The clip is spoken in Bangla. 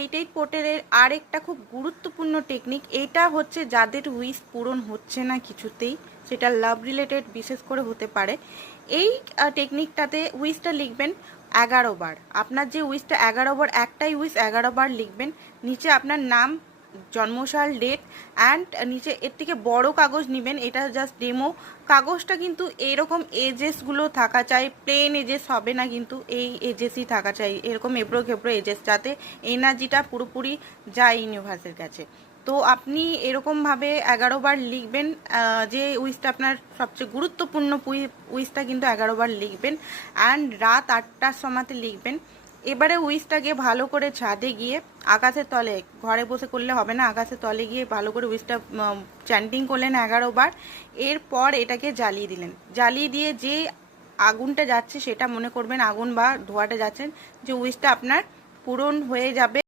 এইটাই পোর্টালের আরেকটা খুব গুরুত্বপূর্ণ টেকনিক। এটা হচ্ছে যাদের উইশ পূরণ হচ্ছে না কিছুতেই, সেটা লাভ রিলেটেড বিশেষ করে হতে পারে, এই টেকনিকটাতে উইশটা লিখবেন 11 বার। আপনার যে উইশটা 11 বার, একটাই উইশ 11 বার লিখবেন। নিচে আপনার নাম, জন্মসাল, ডেট অ্যান্ড নিচে এর থেকে বড় কাগজ নেবেন, এটা জাস্ট ডেমো কাগজটা, কিন্তু এরকম এজেসগুলো থাকা চাই, প্লেন এজেস হবে না, কিন্তু এই এজেসই থাকা চাই, এরকম এবড়ো খেবড়ো এজেস, যাতে এনার্জিটা পুরোপুরি যায় ইউনিভার্সের কাছে। তো আপনি এরকমভাবে 11 বার লিখবেন, যে উইশটা আপনার সবচেয়ে গুরুত্বপূর্ণ উইশটা কিন্তু 11 বার লিখবেন অ্যান্ড রাত 8টার সময়তে লিখবেন। এবারে উইশটাকে ভালো করে ছাদে গিয়ে আকাশের তলে, ঘরে বসে করলে হবে না, আকাশের তলে গিয়ে ভালো করে উইশটা চ্যান্টিং করলেন 11 বার। এরপর এটাকে জ্বালিয়ে দিলেন, জ্বালিয়ে দিয়ে যে আগুনটা যাচ্ছে সেটা মনে করবেন আগুন বা ধোঁয়াটা যাচ্ছেন, যে উইশটা আপনার পূরণ হয়ে যাবে।